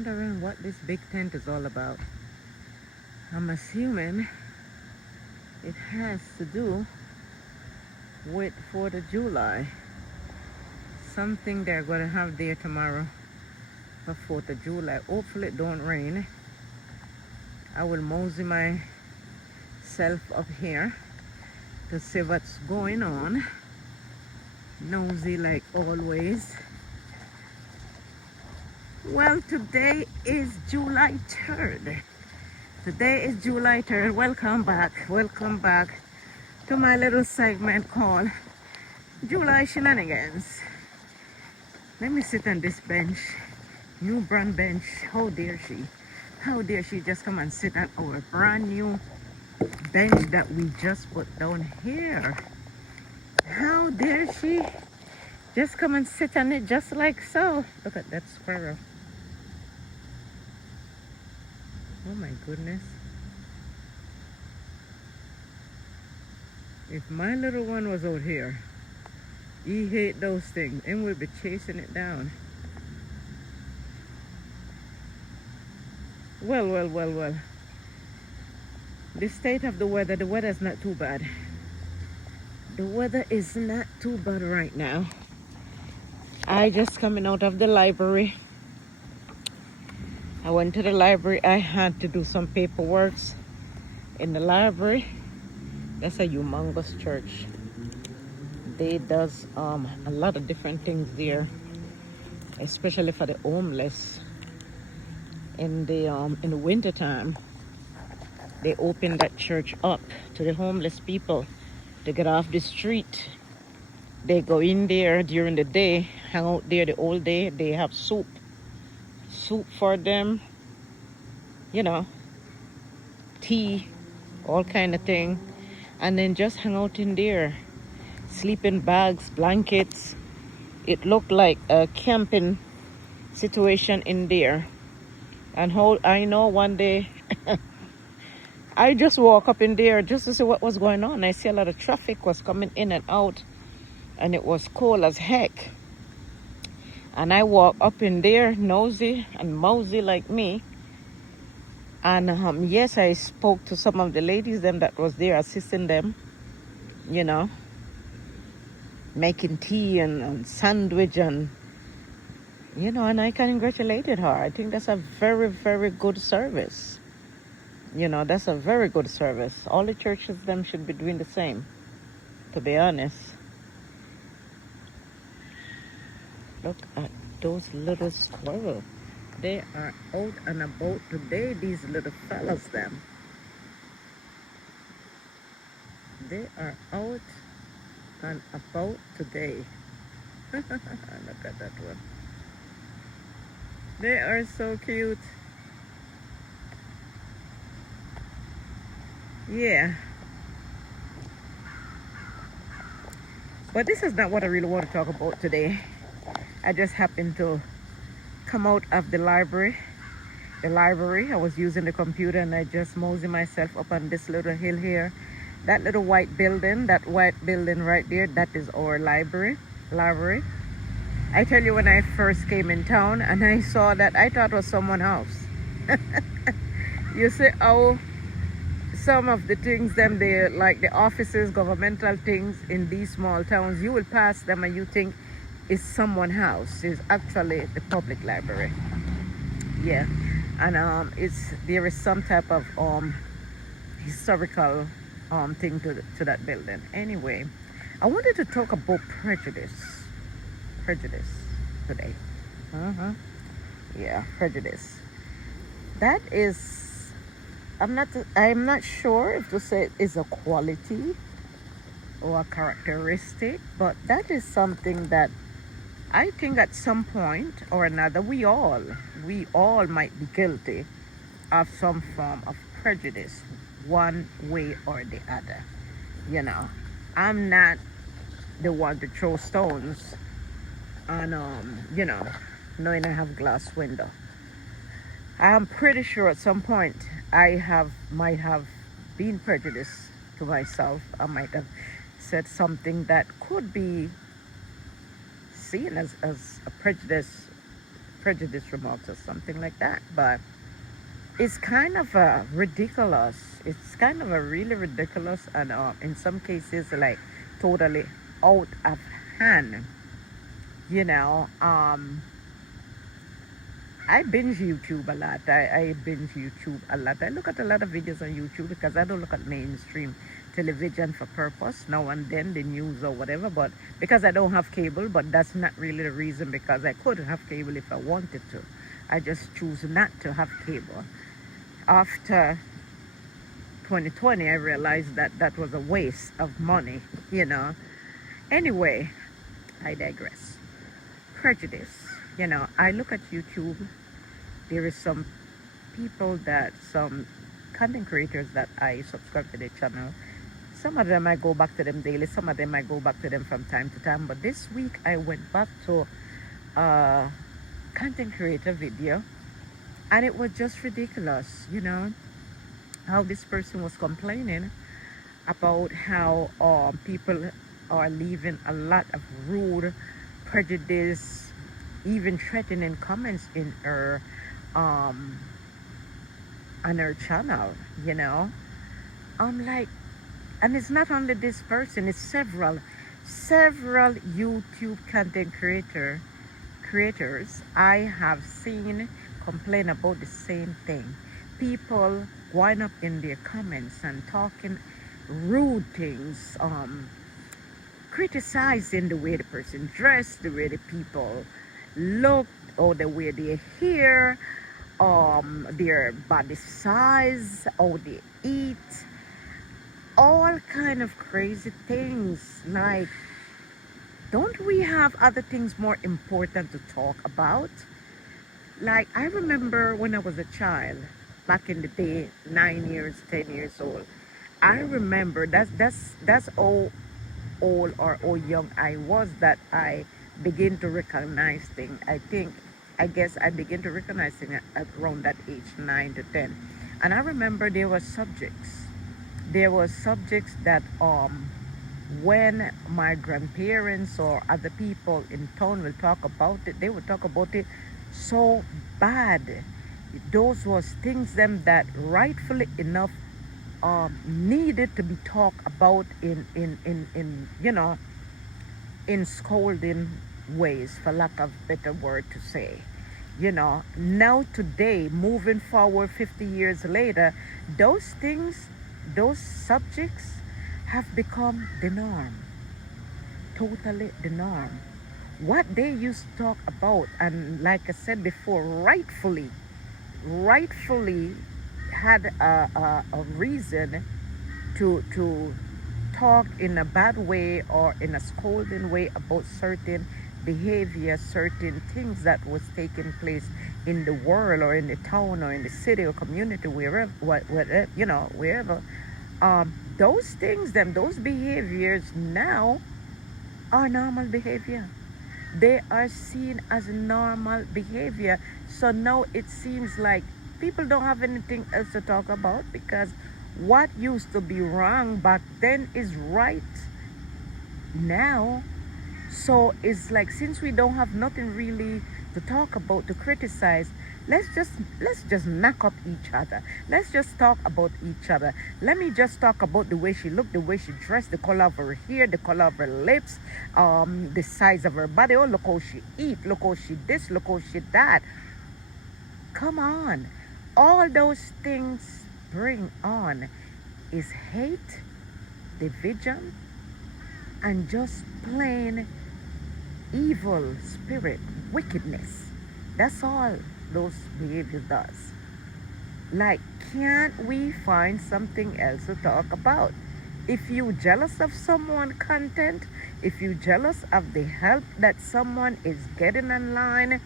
wondering what this big tent is all about. I'm assuming it has to do with 4th of July. Something they're going to have there tomorrow for 4th of July. Hopefully it don't rain. I will mosey myself up here to see what's going on. Nosy like always. Well, today is July 3rd. Today is July 3rd. Welcome back. Welcome back to my little segment called July Shenanigans. Let me sit on this bench. New brand bench. How dare she? How dare she just come and sit on our brand new bench that we just put down here? How dare she just come and sit on it just like so? Look at that squirrel. Oh my goodness. If my little one was out here, he hate those things and would be chasing it down. Well. The state of the weather is not too bad. The weather is not too bad right now. I just coming out of the library. I went to the library. I had to do some paperwork in the library. That's a humongous church. They does a lot of different things there, especially for the homeless. In the winter time, they open that church up to the homeless people to get off the street. They go in there during the day, hang out there the whole day. They have soup for them, tea, all kind of thing, and then just hang out in there, sleeping bags, blankets. It looked like a camping situation in there. And how I know one day I just walk up in there just to see what was going on. I see a lot of traffic was coming in and out, and it was cold as heck. And I walk up in there, nosy and mosey like me. And yes, I spoke to some of the ladies them that was there assisting them, making tea and sandwich and and I congratulated her. I think that's a very, very good service. That's a very good service. All the churches them should be doing the same, to be honest. Look at those little squirrels. They are out and about today, these little fellas them. They are out and about today. Look at that one. They are so cute. Yeah. But this is not what I really want to talk about today. I just happened to come out of the library. I was using the computer and I just mosey myself up on this little hill here. That little white building right there, that is our library. I tell you, when I first came in town and I saw that, I thought it was someone's house. You see how some of the things they like the offices, governmental things in these small towns, you will pass them and you think it's someone's house. It's actually the public library. Yeah. And there is some type of historical thing to that building. Anyway, I wanted to talk about prejudice today. Yeah, prejudice. That is, I'm not sure if to say it is a quality or a characteristic, but that is something that I think at some point or another we all might be guilty of some form of prejudice, one way or the other. I'm not the one to throw stones and knowing I have glass window. I'm pretty sure at some point might have been prejudiced to myself. I might have said something that could be seen as a prejudice prejudice remarks or something like that. But it's kind of ridiculous. It's kind of a really ridiculous, and in some cases like totally out of hand. You know, I binge YouTube a lot. I binge YouTube a lot. I look at a lot of videos on YouTube because I don't look at mainstream television for purpose now and then, the news or whatever, but because I don't have cable. But that's not really the reason, because I could have cable if I wanted to. I just choose not to have cable. After 2020, I realized that that was a waste of money, you know. Anyway, I digress. Prejudice. You know, I look at YouTube. There is some people that, some content creators that I subscribe to their channel. Some of them I go back to them daily. Some of them I go back to them from time to time. But this week I went back to a content creator video, and it was just ridiculous, you know, how this person was complaining about how people are leaving a lot of rude, prejudice, even threatening comments in her on her channel, you know. I'm like, and it's not only this person, it's several YouTube content creators I have seen complain about the same thing. People going up in their comments and talking rude things, criticizing the way the person dressed, the way the people look, or the way they hair, their body size, how they eat, all kind of crazy things. Like, don't we have other things more important to talk about? Like, I remember when I was a child, back in the day, 9 years, 10 years old. I remember that's how old or how young I was that I begin to recognize things. I guess I begin to recognize things at around that age, 9 to 10. And I remember there were subjects. There were subjects that when my grandparents or other people in town will talk about it, they would talk about it so bad. Those was things them that rightfully enough needed to be talked about in you know, in scolding ways, for lack of better word to say. You know, now today, moving forward 50 years later, those things, those subjects have become the norm. Totally the norm. What they used to talk about, and like I said before, rightfully had a reason to talk in a bad way or in a scolding way about certain behavior, certain things that was taking place in the world or in the town or in the city or community, wherever, whatever, you know, wherever. Those things, those behaviors now are normal behavior. They are seen as normal behavior. So now it seems like people don't have anything else to talk about, because what used to be wrong back then is right now. So it's like, since we don't have nothing really to talk about, to criticize, let's just knock up each other. Let's just talk about each other. Let me just talk about the way she looked, the way she dressed, the color of her hair, the color of her lips, the size of her body. Oh, look how she eat, look how she this, look how she that. Come on. All those things bring on is hate, division, and just plain evil spirit, wickedness. That's all those behaviors does. Like, can't we find something else to talk about? If you jealous of someone content, if you jealous of the help that someone is getting online,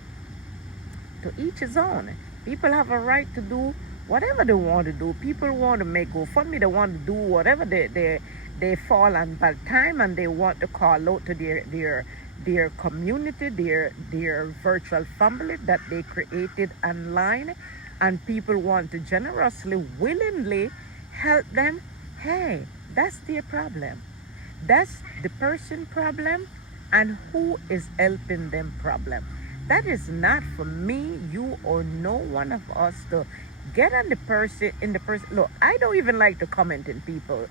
to each his own. People have a right to do whatever they want to do. People want to make GoFundMe, they want to do whatever they fall on bad time, and they want to call out to their community, their virtual family that they created online, and people want to generously, willingly help them. Hey, that's their problem. That's the person problem, and who is helping them problem. That is not for me, you, or no one of us to get on the person in the person. Look, I don't even like to comment in people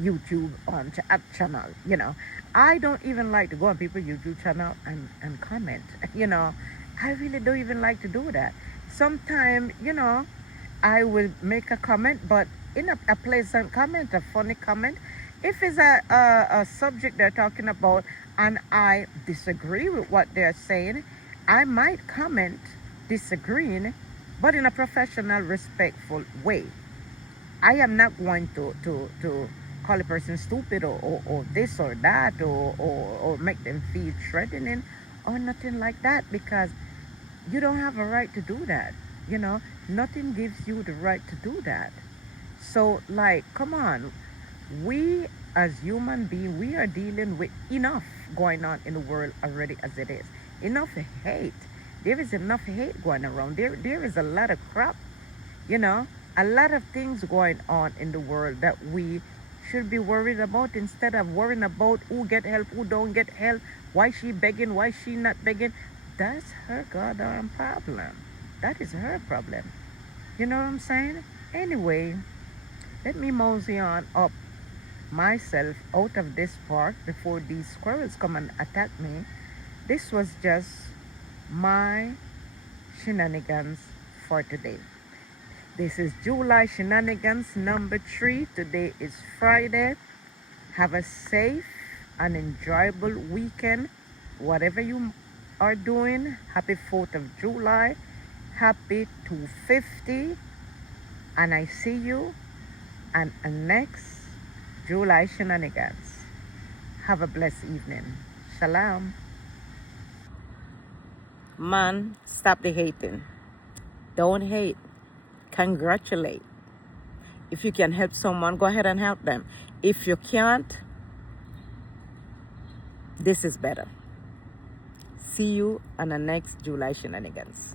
YouTube on channel. You know, I don't even like to go on people YouTube channel and comment. You know, I really don't even like to do that. Sometimes, you know, I will make a comment, but in a pleasant comment, a funny comment. If it's a subject they're talking about and I disagree with what they're saying, I might comment disagreeing, but in a professional, respectful way. I am not going to call a person stupid or this or that or make them feel threatening or nothing like that, because you don't have a right to do that. You know, nothing gives you the right to do that. So, like, come on. We as human beings, we are dealing with enough going on in the world already as it is. Enough hate. There is enough hate going around. There is a lot of crap, you know, a lot of things going on in the world that we should be worried about, instead of worrying about who get help, who don't get help, why she begging, why she not begging. That's her goddamn problem. That is her problem. You know what I'm saying? Anyway, let me mosey on up myself out of this park before these squirrels come and attack me. This was just my shenanigans for today. This is July shenanigans number 3. Today is Friday. Have a safe and enjoyable weekend, whatever you are doing. Happy 4th of July. Happy 250. And I see you on the next July shenanigans. Have a blessed evening. Shalom. Man, stop the hating. Don't hate. Congratulate. If you can help someone, go ahead and help them. If you can't, this is better. See you on the next July shenanigans.